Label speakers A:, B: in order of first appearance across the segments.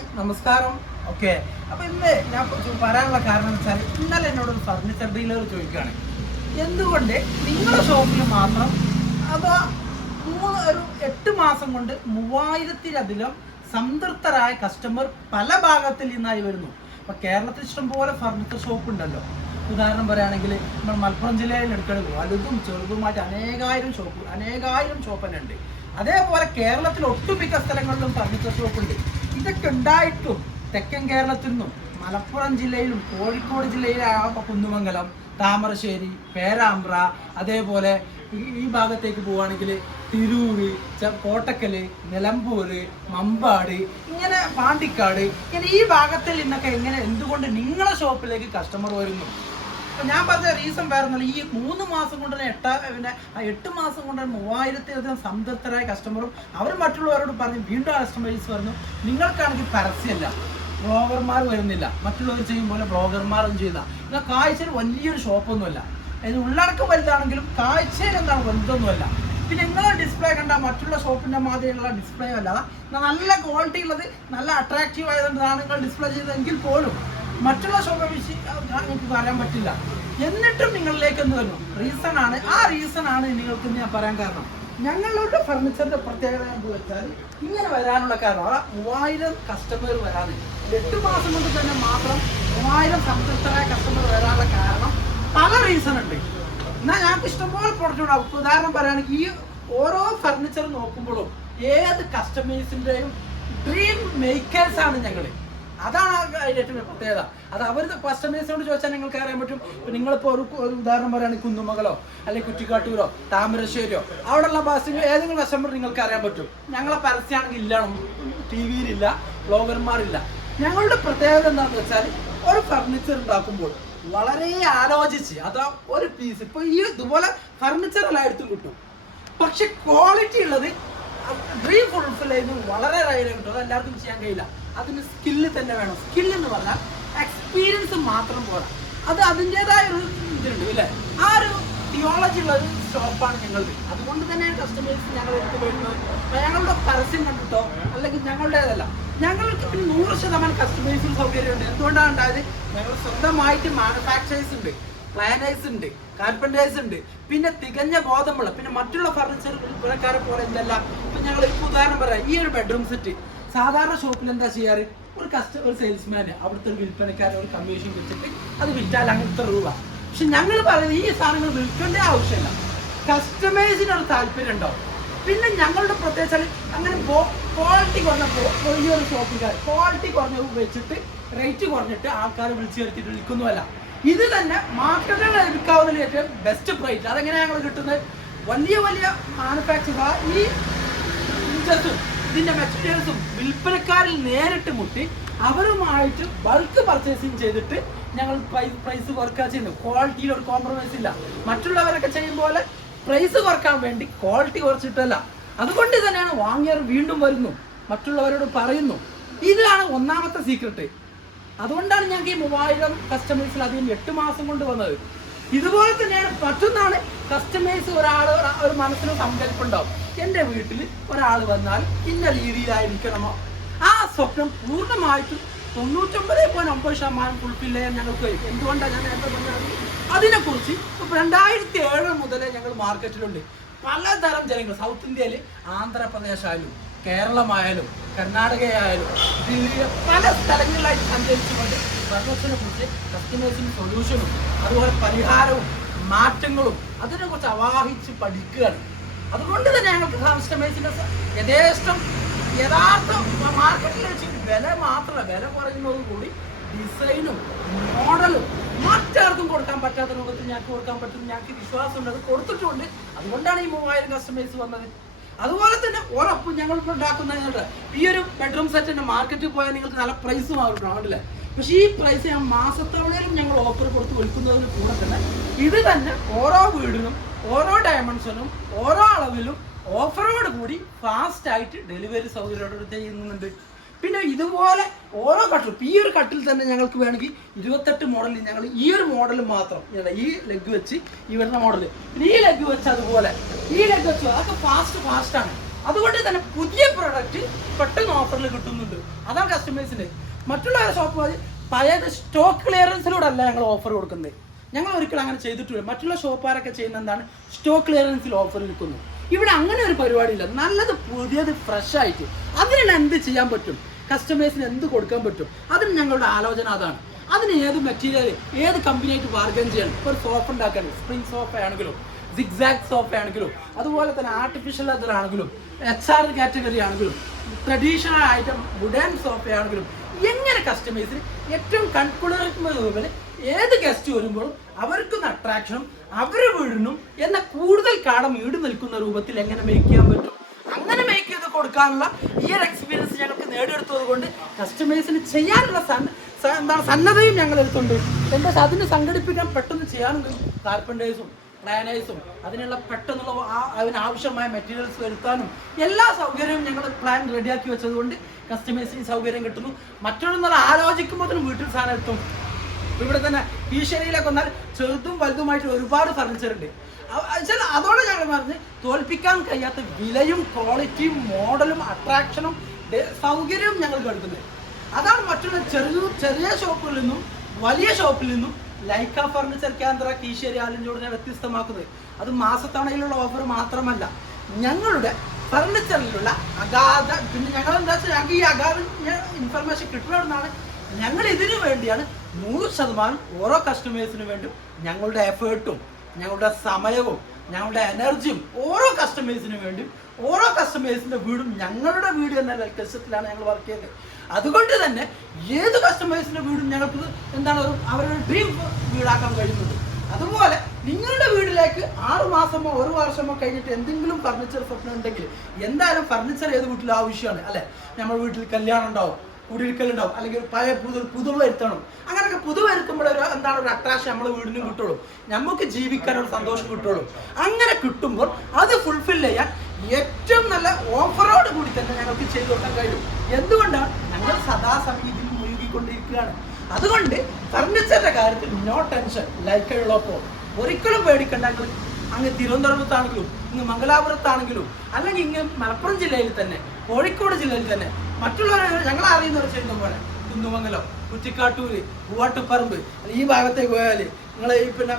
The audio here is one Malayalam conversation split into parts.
A: ഹായ് നമസ്കാരം. ഓക്കെ. അപ്പൊ ഇന്ന് ഞാൻ പറയാനുള്ള കാരണം വെച്ചാൽ ഇന്നലെ എന്നോട് ഒരു ഫർണിച്ചർ ഡീലർ ചോദിക്കുകയാണ്. എന്തുകൊണ്ട് നിങ്ങളുടെ ഷോപ്പിൽ മാത്രം അതോ മൂന്ന് ഒരു എട്ട് മാസം കൊണ്ട് മൂവായിരത്തിലധികം സംതൃപ്തരായ കസ്റ്റമർ പല ഭാഗത്തിൽ നിന്നായി വരുന്നു. അപ്പൊ കേരളത്തിൽ ഇഷ്ടംപോലെ ഫർണിച്ചർ ഷോപ്പ് ഉണ്ടല്ലോ. ഉദാഹരണം പറയുകയാണെങ്കിൽ നമ്മൾ മലപ്പുറം ജില്ലയിൽ എടുക്കുകയാണെങ്കിൽ വലുതും ചെറുതുമായിട്ട് അനേകായിരം ഷോപ്പ് അനേകായിരം ഷോപ്പ് തന്നെ ഉണ്ട്. അതേപോലെ കേരളത്തിൽ ഒട്ടുമിക്ക സ്ഥലങ്ങളിലും ഫർണിച്ചർ ഷോപ്പ് ഉണ്ട്. ഇതൊക്കെ ഉണ്ടായിട്ടും തെക്കൻ കേരളത്തിൽ നിന്നും മലപ്പുറം ജില്ലയിലും കോഴിക്കോട് ജില്ലയിലെ കുന്നുമംഗലം താമരശ്ശേരി പേരാമ്പ്ര അതേപോലെ ഈ- ഭാഗത്തേക്ക് പോവുകയാണെങ്കിൽ തിരൂര് കോട്ടക്കൽ നിലമ്പൂര് മമ്പാട് ഇങ്ങനെ പാണ്ടിക്കാട് ഇങ്ങനെ ഈ ഭാഗത്തിൽ നിന്നൊക്കെ എങ്ങനെ എന്തുകൊണ്ട് നിങ്ങളെ ഷോപ്പിലേക്ക് കസ്റ്റമർ വരുന്നു? ഞാൻ പറഞ്ഞ റീസൺ വേറെ ഈ മൂന്ന് മാസം കൊണ്ട് തന്നെ എട്ട പിന്നെ എട്ട് മാസം കൊണ്ട് മൂവായിരത്തിലധികം സംതൃപ്തരായ കസ്റ്റമറും അവർ മറ്റുള്ളവരോട് പറഞ്ഞു വീണ്ടും കസ്റ്റമേഴ്സ് പറഞ്ഞു നിങ്ങൾക്കാണെങ്കിൽ പരസ്യമല്ല. ബ്ലോഗർമാർ വരുന്നില്ല. മറ്റുള്ളവർ ചെയ്യും പോലെ ബ്ലോഗർമാരും ചെയ്യുന്ന എന്നാൽ കാഴ്ചയിൽ വലിയൊരു ഷോപ്പൊന്നുമല്ല അതിന് ഉള്ളടക്കം വലുതാണെങ്കിലും കാഴ്ചയിൽ എന്താണ് വലുതൊന്നുമല്ല. പിന്നെ നിങ്ങളെ ഡിസ്പ്ലേ കണ്ട മറ്റുള്ള ഷോപ്പിന്റെ മാതിരിയുള്ള ഡിസ്പ്ലേ അല്ല. നല്ല ക്വാളിറ്റി ഉള്ളത് നല്ല അട്രാക്റ്റീവ് ആയതുകൊണ്ടാണ് നിങ്ങൾ ഡിസ്പ്ലേ ചെയ്തതെങ്കിൽ പോലും. മറ്റുള്ള വെച്ച് നിങ്ങൾക്ക് പറയാൻ പറ്റില്ല. എന്നിട്ടും നിങ്ങളിലേക്ക് എന്ന് വരുന്നു റീസൺ ആണ്. ആ റീസൺ ആണ് നിങ്ങൾക്ക് ഞാൻ പറയാൻ കാരണം. ഞങ്ങളുടെ ഫർണിച്ചറിന്റെ പ്രത്യേകത എന്ന് വെച്ചാൽ ഇങ്ങനെ വരാനുള്ള കാരണം. അവിടെ മൂവായിരം കസ്റ്റമർ വരാന്. എട്ട് മാസം കൊണ്ട് തന്നെ മാത്രം മൂവായിരം സംതൃപ്തരായ കസ്റ്റമർ വരാനുള്ള കാരണം പല റീസൺ ഉണ്ട്. എന്നാൽ ഞങ്ങൾക്ക് ഇഷ്ടംപോലെ പ്രൊഡക്റ്റ് ഉദാഹരണം പറയുകയാണെങ്കിൽ ഈ ഓരോ ഫർണിച്ചർ നോക്കുമ്പോഴും ഏത് കസ്റ്റമേഴ്സിന്റെയും ഡ്രീം മേക്കേഴ്സ് ആണ് ഞങ്ങൾ അതാണ് അതിന്റെ ഏറ്റവും പ്രത്യേകത. അത് അവർ കസ്റ്റമേഴ്സിനോട് ചോദിച്ചാൽ നിങ്ങൾക്ക് അറിയാൻ പറ്റും. നിങ്ങളിപ്പോൾ ഒരു ഒരു ഉദാഹരണം പറയുകയാണെങ്കിൽ കുന്നുമകളോ അല്ലെങ്കിൽ കുറ്റിക്കാട്ടൂരോ താമരശ്ശേരിയോ അവിടെയുള്ള ബസ്സിൽ ഏതെങ്കിലും കസ്റ്റമർ നിങ്ങൾക്ക് അറിയാൻ പറ്റും. ഞങ്ങളെ പരസ്യമാണെങ്കിൽ ഇല്ല ടി വിയിലില്ല ബ്ലോഗർമാരില്ല ഞങ്ങളുടെ പ്രത്യേകത എന്താണെന്ന് വെച്ചാൽ ഒരു ഫർണിച്ചർ ഉണ്ടാക്കുമ്പോൾ വളരെ ആലോചിച്ച് അതാ ഒരു പീസ് ഇപ്പൊ ഈ ഇതുപോലെ ഫർണിച്ചർ എല്ലായിടത്തും കിട്ടും. പക്ഷെ ക്വാളിറ്റി ഉള്ളത് ഡ്രീം ഫുൾഫിൽ ചെയ്യുന്നത് വളരെ റയർ കിട്ടും. അത് എല്ലാവർക്കും ചെയ്യാൻ കഴിയില്ല. അതിന് സ്കില്ല് തന്നെ വേണം. സ്കില്ല് എന്ന് പറഞ്ഞാൽ എക്സ്പീരിയൻസ് മാത്രം പോരാ. അത് അതിന്റെതായ ഒരു ഇതുണ്ട് അല്ലേ? ആ ഒരു തിയോളജി ഉള്ള ഒരു ഷോപ്പാണ് ഞങ്ങളുടെ അതുകൊണ്ട് തന്നെ കസ്റ്റമേഴ്സ് ഞങ്ങൾ എടുത്തു വരുന്നത്. ഞങ്ങളുടെ പരസ്യം കണ്ടിട്ടോ അല്ലെങ്കിൽ ഞങ്ങളുടേതല്ല. ഞങ്ങൾക്ക് പിന്നെ നൂറ് ശതമാനം കസ്റ്റമേഴ്സിന് സൗകര്യമുണ്ട്. എന്തുകൊണ്ടാണ് ഉണ്ടായത്? ഞങ്ങൾ സ്വന്തമായിട്ട് മാനുഫാക്ചറേഴ്സ് ഉണ്ട് പ്ലാനേഴ്സ് ഉണ്ട് കാർപ്പന്റേഴ്സ് ഉണ്ട്. പിന്നെ തികഞ്ഞ ബോധമുള്ള പിന്നെ മറ്റുള്ള ഫർണിച്ചർ വിൽപ്പനക്കാരെ പോലെ എന്തല്ല ഇപ്പം ഞങ്ങൾ ഇപ്പൊ ഉദാഹരണം പറയാം. ഈ ഒരു ബെഡ്റൂം സെറ്റ് സാധാരണ ഷോപ്പിൽ എന്താ ചെയ്യാറ്? ഒരു കസ്റ്റമർ ഒരു സെയിൽസ്മാന് അവിടുത്തെ ഒരു വിൽപ്പനക്കാരെ ഒരു കമ്മീഷൻ വെച്ചിട്ട് അത് വിറ്റാൽ അങ്ങനത്തെ രൂപ. പക്ഷെ ഞങ്ങൾ പറയുന്നത് ഈ സാധനങ്ങൾ വിൽക്കേണ്ട ആവശ്യമില്ല. കസ്റ്റമേഴ്സിനൊരു താല്പര്യം ഉണ്ടാവും പിന്നെ ഞങ്ങളുടെ പ്രത്യേകിച്ചാൽ അങ്ങനെ ക്വാളിറ്റി കുറഞ്ഞ വലിയൊരു ഷോപ്പിക്കാർ ക്വാളിറ്റി കുറഞ്ഞ വെച്ചിട്ട് റേറ്റ് കുറഞ്ഞിട്ട് ആൾക്കാർ വിളിച്ചു വരുത്തിയിട്ട് വിൽക്കുന്നുമല്ല ഇത് തന്നെ മാർക്കറ്റിൽ എടുക്കാവുന്ന ഏറ്റവും ബെസ്റ്റ് പ്രൈസ് അതെങ്ങനെയാണ് ഞങ്ങൾ കിട്ടുന്നത്? വലിയ വലിയ മാനുഫാക്ചർ ഈ ഇതിന്റെ മെറ്റീരിയൽസും വിൽപ്പനക്കാരിൽ നേരിട്ട് മുട്ടി അവരുമായിട്ട് ബൾക്ക് പർച്ചേസിങ് ചെയ്തിട്ട് ഞങ്ങൾ പ്രൈസ് കുറക്കുക ചെയ്യുന്നു. ക്വാളിറ്റിയിൽ ഒരു കോംപ്രമൈസ് ഇല്ല. മറ്റുള്ളവരൊക്കെ ചെയ്യും പ്രൈസ് കുറയ്ക്കാൻ വേണ്ടി ക്വാളിറ്റി കുറച്ചിട്ടല്ല. അതുകൊണ്ട് തന്നെയാണ് വാങ്ങിയവർ വീണ്ടും വരുന്നു. മറ്റുള്ളവരോട് പറയുന്നു. ഇതാണ് ഒന്നാമത്തെ സീക്രട്ട് അതുകൊണ്ടാണ് ഞങ്ങൾക്ക് ഈ മൂവായിരം കസ്റ്റമേഴ്സിൽ അധികം എട്ട് മാസം കൊണ്ട് വന്നത്. ഇതുപോലെ തന്നെയാണ് മറ്റൊന്നാണ് കസ്റ്റമേഴ്സ് ഒരാൾ ഒരു മനസ്സിന് സങ്കല്പുണ്ടാവും എന്റെ വീട്ടിൽ ഒരാൾ വന്നാൽ ഇന്ന രീതിയിലായിരിക്കണമോ? ആ സ്വപ്നം പൂർണമായിട്ടും തൊണ്ണൂറ്റൊമ്പത് പോയിന്റ് ഒമ്പത് ശതമാനം ഫുൾഫിൽ ഞങ്ങൾക്ക് എന്തുകൊണ്ടാണ് ഞാൻ നേരത്തെ പറഞ്ഞത്? അതിനെക്കുറിച്ച് ഇപ്പം രണ്ടായിരത്തി ഏഴ് മുതലേ ഞങ്ങൾ മാർക്കറ്റിലുണ്ട് പലതരം ജനങ്ങൾ സൗത്ത് ഇന്ത്യയിൽ ആന്ധ്രാപ്രദേശ് ആയാലും കേരളമായാലും കർണാടകയായാലും ദില്ലിയിലെ പല സ്ഥലങ്ങളിലായി സഞ്ചരിച്ചുകൊണ്ട് ഭരണത്തിനെ കുറിച്ച് കസ്റ്റമേഴ്സിന് സൊല്യൂഷനും അതുപോലെ പരിഹാരവും മാറ്റങ്ങളും അതിനെക്കുറിച്ച് അവാഹിച്ച് പഠിക്കുകയാണ്. അതുകൊണ്ട് തന്നെ ഞങ്ങൾക്ക് കസ്റ്റമേഴ്സിന്റെ യഥേഷ്ടം യഥാർത്ഥ മാർക്കറ്റിൽ വെച്ച് വില മാത്രമല്ല വില കുറയുന്നതോടുകൂടി ഡിസൈനും മോഡലും മറ്റാർക്കും കൊടുക്കാൻ പറ്റാത്ത രൂപത്തിൽ ഞങ്ങൾക്ക് കൊടുക്കാൻ പറ്റും ഞങ്ങൾക്ക് വിശ്വാസമുണ്ട് അത് കൊടുത്തിട്ടുണ്ട്. അതുകൊണ്ടാണ് ഈ മൂവായിരം കസ്റ്റമേഴ്സ് വന്നത്. അതുപോലെ തന്നെ ഒരപ്പം ഞങ്ങൾ ഇപ്പോൾ ഉണ്ടാക്കുന്നത് ഈ ഒരു ബെഡ്റൂം സെറ്റിന്റെ മാർക്കറ്റിൽ പോയാൽ നിങ്ങൾക്ക് നല്ല പ്രൈസ് മാറും പക്ഷെ പക്ഷേ ഈ പ്രൈസ് ഞാൻ മാസത്തവണയിലും ഞങ്ങൾ ഓഫർ കൊടുത്ത് വിൽക്കുന്നതിന് കൂടെ തന്നെ ഇത് തന്നെ ഓരോ വീടിനും ഓരോ ഡയമെൻഷനും ഓരോ അളവിലും ഓഫറോട് കൂടി ഫാസ്റ്റ് ആയിട്ട് ഡെലിവറി സൗകര്യം ചെയ്യുന്നുണ്ട്. പിന്നെ ഇതുപോലെ ഓരോ കട്ടിലും ഈ ഒരു കട്ടിൽ തന്നെ ഞങ്ങൾക്ക് വേണമെങ്കിൽ ഇരുപത്തെട്ട് മോഡലിൽ ഞങ്ങൾ ഈ ഒരു മോഡൽ മാത്രം ഈ ലെഗ് വെച്ച് ഈ വരുന്ന മോഡൽ ഈ ലെഗ് വെച്ച് അതുപോലെ ഈ ലെഗ് വെച്ച് അതൊക്കെ ഫാസ്റ്റ് ഫാസ്റ്റ് ആണ്. അതുകൊണ്ട് തന്നെ പുതിയ പ്രൊഡക്റ്റ് പെട്ടെന്ന് ഓഫറിൽ കിട്ടുന്നുണ്ട്. അതാണ് കസ്റ്റമേഴ്സിന്റെ മറ്റുള്ള ഷോപ്പ് പഴയത് സ്റ്റോക്ക് ക്ലിയറൻസിലൂടെ അല്ല ഞങ്ങൾ ഓഫർ കൊടുക്കുന്നത്. ഞങ്ങൾ ഒരിക്കലും അങ്ങനെ ചെയ്തിട്ടില്ല. മറ്റുള്ള ഷോപ്പുകാരൊക്കെ ചെയ്യുന്ന എന്താണ്? സ്റ്റോക്ക് ക്ലിയറൻസിൽ ഓഫർ നിൽക്കുന്നു ഇവിടെ അങ്ങനെ ഒരു പരിപാടിയില്ല. നല്ലത് പുതിയത് ഫ്രഷ് ആയിട്ട്. അതിനെന്ത് ചെയ്യാൻ പറ്റും? കസ്റ്റമേഴ്സിന് എന്ത് കൊടുക്കാൻ പറ്റും? അതിന് ഞങ്ങളുടെ ആലോചന അതാണ്. അതിന് ഏത് മെറ്റീരിയൽ ഏത് കമ്പനിയായിട്ട് ബാർഗൻ ചെയ്യണം ഒരു സോഫ ഉണ്ടാക്കാൻ സ്പ്രിംഗ് സോഫ ആണെങ്കിലും സിഗ്സാക്ട് സോഫ ആണെങ്കിലും അതുപോലെ തന്നെ ആർട്ടിഫിഷ്യൽ ലെതർ ആണെങ്കിലും എച്ച് ആർ കാറ്റഗറി ആണെങ്കിലും ട്രഡീഷണൽ ഐറ്റം വുഡൻ സോഫ ആണെങ്കിലും എങ്ങനെ കസ്റ്റമേഴ്സിന് ഏറ്റവും കൺകുളിർക്കുന്ന ഏത് ഗസ്റ്റ് വരുമ്പോഴും അവർക്കൊന്ന് അട്രാക്ഷനും അവരെ വീടിനും എന്ന കൂടുതൽ കാടം ഈട് നിൽക്കുന്ന രൂപത്തിൽ എങ്ങനെ ചെയ്യാൻ പറ്റും? കൊടുക്കാനുള്ള ഈ ഒരു എക്സ്പീരിയൻസ് ഞങ്ങൾക്ക് നേടിയെടുത്തത് കൊണ്ട് കസ്റ്റമേഴ്സിന് ചെയ്യാനുള്ള എന്താണ് സന്നദ്ധയും ഞങ്ങൾ എടുത്തുണ്ട്. എന്താ അതിന് സംഘടിപ്പിക്കാൻ പെട്ടെന്ന് ചെയ്യാനും കാർപ്പന്റേഴ്സും പ്ലാനേഴ്സും അതിനുള്ള പെട്ടെന്നുള്ള അതിനാവശ്യമായ മെറ്റീരിയൽസ് വരുത്താനും എല്ലാ സൗകര്യവും ഞങ്ങൾ പ്ലാൻ റെഡിയാക്കി വെച്ചതുകൊണ്ട് കസ്റ്റമേഴ്സിന് സൗകര്യം കിട്ടുന്നു. മറ്റൊന്നും ആലോചിക്കുമ്പോൾ വീട്ടിൽ സാധനം എത്തും. ഇവിടെ തന്നെ ഈശ്വരയിലൊക്കെ വന്നാൽ ചെറുതും വലുതുമായിട്ട് ഒരുപാട് ഫർണിച്ചർ ഉണ്ട്. വെച്ചാൽ അതോടെ ഞങ്ങൾ പറഞ്ഞ് തോൽപ്പിക്കാൻ കഴിയാത്ത വിലയും ക്വാളിറ്റിയും മോഡലും അട്രാക്ഷനും സൗകര്യവും ഞങ്ങൾ എടുക്കുന്നത് അതാണ് മറ്റുള്ള ചെറിയ ചെറിയ ഷോപ്പുകളിൽ നിന്നും വലിയ ഷോപ്പിൽ നിന്നും ലൈക്ക ഫർണിച്ചർ കേന്ദ്ര കീശേരി ആലഞ്ചോടിനെ വ്യത്യസ്തമാക്കുന്നത്. അത് മാസത്തവണയിലുള്ള ഓഫർ മാത്രമല്ല. ഞങ്ങളുടെ ഫർണിച്ചറിലുള്ള അഗാധ പിന്നെ ഞങ്ങൾ എന്താ വെച്ചാൽ ഞങ്ങൾക്ക് ഈ അഗാധ ഇൻഫർമേഷൻ കിട്ടുന്നതാണ് ഞങ്ങൾ ഇതിനു വേണ്ടിയാണ് നൂറ് ശതമാനം ഓരോ കസ്റ്റമേഴ്സിനും വേണ്ടി ഞങ്ങളുടെ എഫേർട്ടും ഞങ്ങളുടെ സമയവും ഞങ്ങളുടെ എനർജിയും ഓരോ കസ്റ്റമേഴ്സിനും വേണ്ടി ഓരോ കസ്റ്റമേഴ്സിന്റെ വീടും ഞങ്ങളുടെ വീട് എന്ന ലക്ഷ്യത്തിലാണ് ഞങ്ങൾ വർക്ക് ചെയ്യുന്നത്. അതുകൊണ്ട് തന്നെ ഏത് കസ്റ്റമേഴ്സിന്റെ വീടും ഞങ്ങൾക്ക് എന്താണ് അവരുടെ ഡ്രീം വീടാക്കാൻ കഴിയുന്നത്. അതുപോലെ നിങ്ങളുടെ വീട്ടിലേക്ക് ആറു മാസമോ ഒരു വർഷമോ കഴിഞ്ഞിട്ട് എന്തെങ്കിലും ഫർണിച്ചർ സ്വപ്നം ഉണ്ടെങ്കിൽ എന്തായാലും ഫർണിച്ചർ ഏത് വീട്ടിലും ആവശ്യമാണ് അല്ലെ? നമ്മുടെ വീട്ടിൽ കല്യാണം ഉണ്ടാവും. കുടിയിരിക്കലുണ്ടാവും അല്ലെങ്കിൽ പഴയ പുതു പുതു വരുത്തണം അങ്ങനെയൊക്കെ പുതു വരുത്തുമ്പോൾ എന്താണ് ഒരു അട്രാക്ഷൻ നമ്മുടെ വീടിനും കിട്ടുള്ളൂ. നമുക്ക് ജീവിക്കാൻ ഒരു സന്തോഷം കിട്ടുള്ളൂ. അങ്ങനെ കിട്ടുമ്പോൾ അത് ഫുൾഫിൽ ചെയ്യാൻ ഏറ്റവും നല്ല ഓഫറോട് കൂടി തന്നെ ഞങ്ങൾക്ക് ചെയ്തു കൊടുക്കാൻ കഴിയും. എന്തുകൊണ്ടാണ് ഞങ്ങൾ സദാസമയം മുഴുകിക്കൊണ്ടിരിക്കുകയാണ്. അതുകൊണ്ട് ഫർണിച്ചറിന്റെ കാര്യത്തിൽ നോ ടെൻഷൻ ലൈക്ക് ഉള്ളപ്പോൾ ഒരിക്കലും പേടിക്കണ്ട. അങ്ങ് തിരുവനന്തപുരത്താണെങ്കിലും ഇങ്ങ് മംഗലാപുരത്താണെങ്കിലും അല്ലെങ്കിൽ ഇങ്ങ് മലപ്പുറം ജില്ലയിൽ തന്നെ കോഴിക്കോട് ജില്ലയിൽ തന്നെ മറ്റുള്ളവരെ ഞങ്ങൾ അറിയുന്നവർ ചെയ്യുന്ന പോലെ കുന്നുമംഗലം കുറ്റിക്കാട്ടൂര് പൂവാട്ടുപറമ്പ് ഈ ഭാഗത്തേക്ക് പോയാൽ നിങ്ങൾ പിന്നെ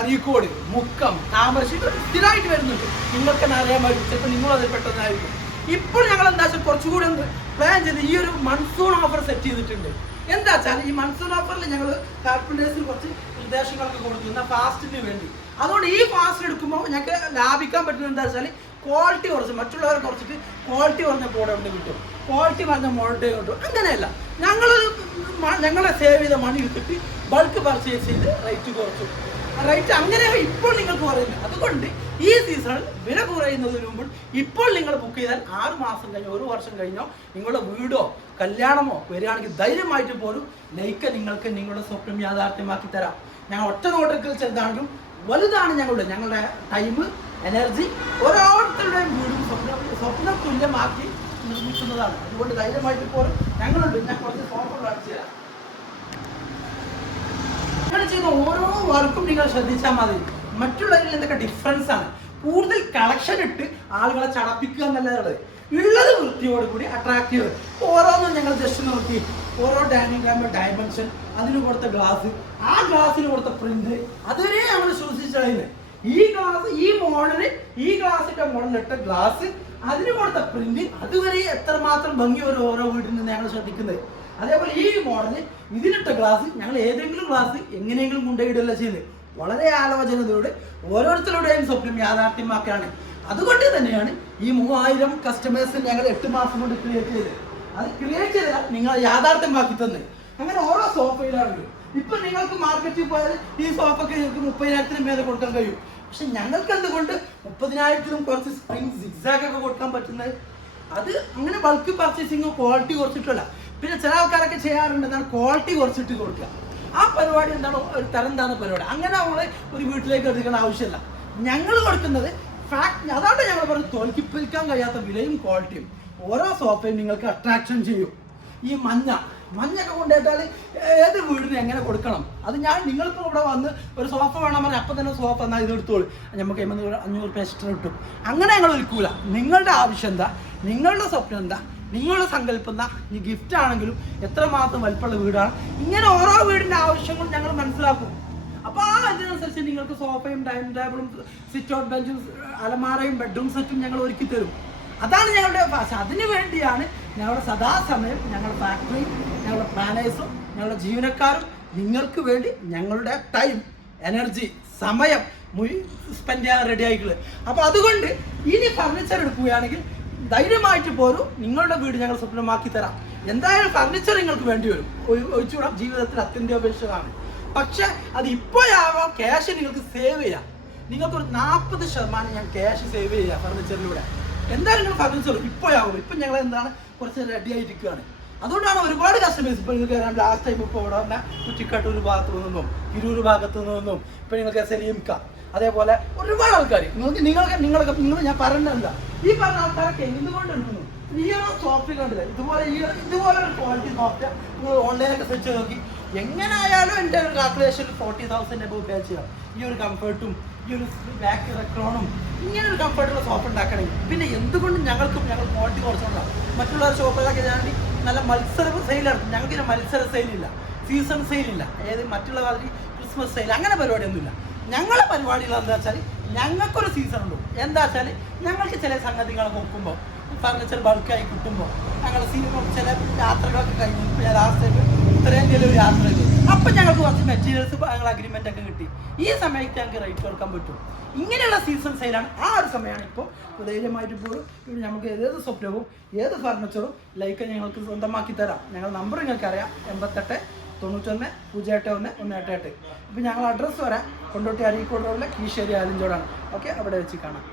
A: അരീക്കോട് മുക്കം താമരശ്ശേരി ഇവർ സ്ഥിരമായിട്ട് വരുന്നുണ്ട്. നിങ്ങൾക്ക് തന്നെ അറിയാൻ പറ്റും ചിലപ്പോൾ നിങ്ങൾ അതിൽ പെട്ടെന്നായിരിക്കും. ഇപ്പോൾ ഞങ്ങൾ എന്താ വെച്ചാൽ കുറച്ചുകൂടി ഒന്ന് പ്ലാൻ ചെയ്ത് ഈ ഒരു മൺസൂൺ ഓഫർ സെറ്റ് ചെയ്തിട്ടുണ്ട്. എന്താ വെച്ചാൽ ഈ മൺസൂൺ ഓഫറിൽ ഞങ്ങൾ കാർപ്പന്റേഴ്സിന് കുറച്ച് നിർദ്ദേശങ്ങളൊക്കെ കൊടുത്തു എന്നാൽ ഫാസ്റ്റിന് വേണ്ടി. അതുകൊണ്ട് ഈ ഫാസ്റ്റ് എടുക്കുമ്പോൾ ഞങ്ങൾക്ക് ലാഭിക്കാൻ പറ്റുന്നത് എന്താ വെച്ചാൽ ക്വാളിറ്റി കുറച്ച് മറ്റുള്ളവരെ കുറച്ചിട്ട് ക്വാളിറ്റി കുറഞ്ഞ പ്രോഡക്റ്റ് കിട്ടും. ക്വാളിറ്റി പറഞ്ഞ മോഡൽ കിട്ടും. അങ്ങനെയല്ല. ഞങ്ങൾ ഞങ്ങളെ സേവ് ചെയ്ത മണി എടുത്തിട്ട് ബൾക്ക് പർച്ചേസ് ചെയ്ത് റേറ്റ് കുറച്ചു. റേറ്റ് അങ്ങനെ ഇപ്പോൾ നിങ്ങൾക്ക് പറയുന്നത് അതുകൊണ്ട് ഈ സീസണിൽ വില കുറയുന്നതിന് മുമ്പ് ഇപ്പോൾ നിങ്ങൾ ബുക്ക് ചെയ്താൽ ആറ് മാസം കഴിഞ്ഞോ ഒരു വർഷം കഴിഞ്ഞോ നിങ്ങളുടെ വീടോ കല്യാണമോ വരികയാണെങ്കിൽ ധൈര്യമായിട്ട് പോലും ലൈക്ക് നിങ്ങൾക്ക് നിങ്ങളുടെ സ്വപ്നം യാഥാർത്ഥ്യമാക്കി തരാം. ഞങ്ങൾ ഒറ്റ നോട്ടത്തിൽ ചെറുതാണെങ്കിലും വലുതാണ് ഞങ്ങളുടെ ഞങ്ങളുടെ ടൈം എനർജി ഓരോരുത്തരുടെയും വീടും സ്വപ്ന സ്വപ്നം തുല്യമാക്കി നിർമ്മിക്കുന്നതാണ്. അതുകൊണ്ട് ധൈര്യമായിട്ട് പോലും ഞങ്ങളുണ്ട്. ഞാൻ കുറച്ച് ഫോട്ടോ ചെയ്യാം തരാം. നിങ്ങൾ ചെയ്യുന്ന ഓരോ വർക്കും നിങ്ങൾ ശ്രദ്ധിച്ചാൽ മതി. മറ്റുള്ളവരിൽ എന്തൊക്കെ ഡിഫറൻസ് ആണ്? കൂടുതൽ കളക്ഷൻ ഇട്ട് ആളുകളെ ചടപ്പിക്കുക എന്നല്ലാതെ ഉള്ളത്. ഉള്ളത് കൂടി അട്രാക്റ്റീവ് ഓരോന്നും ഞങ്ങൾ ജസ്റ്റ് നോക്കി. ഓരോ ഡൈനിങ് ഡയമെൻഷൻ അതിന് കൊടുത്ത ഗ്ലാസ് ആ ഗ്ലാസ്സിന് കൊടുത്ത പ്രിന്റ് അതുവരെ നമ്മൾ സൂക്ഷിച്ചത് ഈ ഗ്ലാസ് ഈ മോഡൽ ഈ ഗ്ലാസിന്റെ മോഡലിട്ട ഗ്ലാസ് അതിന് കൊടുത്ത പ്രിന്റ് അതുവരെ എത്രമാത്രം ഭംഗി ഒരു ഓരോ വീട്ടിൽ നിന്ന് ഞങ്ങൾ ശ്രദ്ധിക്കുന്നത്. അതേപോലെ ഈ മോഡൽ ഇതിലിട്ട ഗ്ലാസ് ഞങ്ങൾ ഏതെങ്കിലും ഗ്ലാസ് എങ്ങനെയെങ്കിലും കൊണ്ടുപോയിടല്ല ചെയ്യുന്നത്. വളരെ ആലോചനയോടെ ഓരോരുത്തരുടെയും സ്വപ്നം യാഥാർത്ഥ്യമാക്കുകയാണ്. അതുകൊണ്ട് തന്നെയാണ് ഈ മൂവായിരം കസ്റ്റമേഴ്സ് ഞങ്ങൾ എട്ട് മാസം കൊണ്ട് ക്രിയേറ്റ് ചെയ്തത്. അത് ക്രിയേറ്റ് ചെയ്തില്ല നിങ്ങൾ യാഥാർത്ഥ്യമാക്കി തന്നെ. അങ്ങനെ ഓരോ സോഫയിലാണെങ്കിലും ഇപ്പൊ നിങ്ങൾക്ക് മാർക്കറ്റിൽ പോയാൽ ഈ സോഫയ്ക്ക് നിങ്ങൾക്ക് മുപ്പതിനായിരത്തിന് മേലെ കൊടുക്കാൻ കഴിയും. പക്ഷെ ഞങ്ങൾക്ക് എന്തുകൊണ്ട് മുപ്പതിനായിരത്തിനും കുറച്ച് സ്പ്രിങ് സിക്സാക്ക് ഒക്കെ കൊടുക്കാൻ പറ്റുന്നത്? അത് അങ്ങനെ ബൾക്ക് പർച്ചേസിങ് ക്വാളിറ്റി കുറച്ചിട്ടല്ല. പിന്നെ ചില ആൾക്കാരൊക്കെ ചെയ്യാറുണ്ട് എന്താണ് ക്വാളിറ്റി കുറച്ചിട്ട് കൊടുക്കുക. ആ പരിപാടി എന്താണ്? ഒരു തരം താന്ന പരിപാടി? അങ്ങനെ നമ്മൾ ഒരു വീട്ടിലേക്ക് എടുക്കേണ്ട ആവശ്യമില്ല. ഞങ്ങൾ കൊടുക്കുന്നത് ഫാക്ട് അതാണ് ഞങ്ങൾ പറഞ്ഞത് തോൽക്കിപ്പിക്കാൻ കഴിയാത്ത വിലയും ക്വാളിറ്റിയും ഓരോ സോഫയും നിങ്ങൾക്ക് അട്രാക്ഷൻ ചെയ്യും. ഈ മഞ്ഞ മഞ്ഞൊക്കെ കൊണ്ടുപോയിട്ടാൽ ഏത് വീടിന് എങ്ങനെ കൊടുക്കണം? അത് ഞാൻ നിങ്ങളിപ്പോൾ ഇവിടെ വന്ന് ഒരു സോഫ വേണം പറഞ്ഞാൽ അപ്പം തന്നെ സോഫ എന്നാൽ ഇത് എടുത്തോളൂ. നമുക്ക് എൺപത് അഞ്ഞൂറ് രൂപ എക്സ്ട്രാ കിട്ടും. അങ്ങനെ ഞങ്ങൾ വിൽക്കൂല. നിങ്ങളുടെ ആവശ്യം എന്താ? നിങ്ങളുടെ സ്വപ്നം എന്താ? നിങ്ങളുടെ സങ്കല്പം എന്താ? ഈ ഗിഫ്റ്റ് ആണെങ്കിലും എത്രമാത്രം വലിപ്പമുള്ള വീടാണ്? ഇങ്ങനെ ഓരോ വീടിന്റെ ആവശ്യങ്ങളും ഞങ്ങൾ മനസ്സിലാക്കും. അപ്പോൾ ആ അതിനനുസരിച്ച് നിങ്ങൾക്ക് സോഫയും ഡൈനിങ് ടേബിളും സിറ്റ് ഔട്ട് ബെഞ്ചും അലമാരയും ബെഡ്റൂം സെറ്റും ഞങ്ങൾ ഒരുക്കി തരും അതാണ് ഞങ്ങളുടെ ഭാഷ. അതിനു വേണ്ടിയാണ് ഞങ്ങളുടെ സദാസമയം ഞങ്ങളുടെ ഫാക്ടറിയും ഞങ്ങളുടെ പ്ലാനേഴ്സും ഞങ്ങളുടെ ജീവനക്കാരും നിങ്ങൾക്ക് വേണ്ടി ഞങ്ങളുടെ ടൈം എനർജി സമയം സ്പെൻഡ് ചെയ്യാൻ റെഡി ആയിട്ടുള്ളത് അപ്പോൾ അതുകൊണ്ട് ഇനി ഫർണിച്ചർ എടുക്കുകയാണെങ്കിൽ ധൈര്യമായിട്ട് പോരും. നിങ്ങളുടെ വീട് ഞങ്ങൾ സ്വപ്നമാക്കി തരാം. എന്തായാലും ഫർണിച്ചർ നിങ്ങൾക്ക് വേണ്ടി വരും. ഒഴി- ഒഴിച്ചുകൂടാ. ജീവിതത്തിൽ അത്യന്താപേക്ഷിതമാണ്. പക്ഷെ അത് ഇപ്പോഴാവാം ക്യാഷ് നിങ്ങൾക്ക് സേവ് ചെയ്യാം. നിങ്ങൾക്ക് ഒരു നാൽപ്പത് ശതമാനം ഞാൻ ക്യാഷ് സേവ് ചെയ്യാം ഫർണിച്ചറിലൂടെ എന്തായാലും നിങ്ങൾ ഫർണിച്ചർ ഇപ്പോഴാവും ഇപ്പം ഞങ്ങൾ എന്താണ്? കുറച്ച് റെഡി ആയിരിക്കുകയാണ് അതുകൊണ്ടാണ് ഒരുപാട് കസ്റ്റമേഴ്സ് ഇപ്പോൾ നിങ്ങൾക്ക് ലാസ്റ്റ് ടൈം ഇപ്പോൾ ഇവിടെ വന്ന കുറ്റിക്കാട്ടൂർ ഭാഗത്തു നിന്നും തിരൂർ ഭാഗത്തു നിന്നും ഇപ്പം നിങ്ങൾക്ക് സലീംക്ക അതേപോലെ ഒരുപാട് ആൾക്കാർ നിങ്ങൾക്ക് നിങ്ങൾക്ക് നിങ്ങൾക്ക് നിങ്ങൾ ഞാൻ പറഞ്ഞല്ല ഈ പറഞ്ഞ ആൾക്കാരൊക്കെ എന്തുകൊണ്ട് ഉണ്ടെന്നു ഈ ഒരു സോഫ്റ്റ് കണ്ടില്ല? ഇതുപോലെ ഈ ഇതുപോലെ ഒരു ക്വാളിറ്റി സോഫ്റ്റ്വെയർ നിങ്ങൾ ഓൺലൈനൊക്കെ സെർച്ച് നോക്കി. എങ്ങനെ ആയാലും എന്റെ ഒരു calculation forty thousand above pay ചെയ്യാം ഈ ഒരു കംഫർട്ടും ഈ ഒരു ബാക്ക് റെക്രോണും ഇങ്ങനെ ഒരു കംഫർട്ടുള്ള സോപ്പ് ഉണ്ടാക്കണമെങ്കിൽ. പിന്നെ എന്തുകൊണ്ടും ഞങ്ങൾക്കും ഞങ്ങൾ ക്വാളിറ്റി കുറച്ചുകൊണ്ടാണ് മറ്റുള്ള ഷോപ്പുകളൊക്കെ ഞാൻ നല്ല മത്സര നടത്തും. ഞങ്ങൾക്ക് ഇതിന് മത്സര സെയിലില്ല സീസൺ സെയിലില്ല ഏത് മറ്റുള്ള മാതിരി ക്രിസ്മസ് സെയിൽ അങ്ങനെ പരിപാടിയൊന്നുമില്ല. ഞങ്ങളെ പരിപാടികൾ എന്താ വെച്ചാൽ ഞങ്ങൾക്കൊരു സീസൺ ഉണ്ട് എന്താ വെച്ചാൽ ഞങ്ങൾക്ക് ചില സംഗതികൾ നോക്കുമ്പോൾ ഫർണിച്ചർ ബൾക്കായി കിട്ടുമ്പോൾ ഞങ്ങൾ സിനിമ ചില യാത്രകളൊക്കെ കഴിഞ്ഞു ഞാൻ ലാസ്റ്റ് ടൈം ഉത്തരേന്ത്യയിൽ യാത്ര ചെയ്തു അപ്പം അഗ്രിമെന്റ് ഞങ്ങൾ അഗ്രിമെന്റ് ഒക്കെ കിട്ടി. ഈ സമയത്ത് ഞങ്ങൾക്ക് റേറ്റ് കൊടുക്കാൻ പറ്റും. ഇങ്ങനെയുള്ള സീസൺ സെയിലാണ് ആ ഒരു സമയമാണ് ഇപ്പോൾ ധൈര്യമായിട്ട് പോകും നമുക്ക് ഏത് സ്വപ്നവും ഏത് ഫർണിച്ചറും ലൈക്ക് ഞങ്ങൾക്ക് സ്വന്തമാക്കി തരാം. ഞങ്ങൾ നമ്പർ നിങ്ങൾക്ക് അറിയാം. എൺപത്തെട്ട് തൊണ്ണൂറ്റൊന്ന് പൂജ്യം എട്ട് ഒന്ന് ഒന്ന് എട്ട് എട്ട് ഇപ്പം ഞങ്ങൾ അഡ്രസ്സ് വരാം. കൊണ്ടോട്ടി അരീക്കോട് റോഡിലെ കീശ്ശേരി ആലിഞ്ചോടാണ്. ഓക്കെ അവിടെ വെച്ച് കാണാം.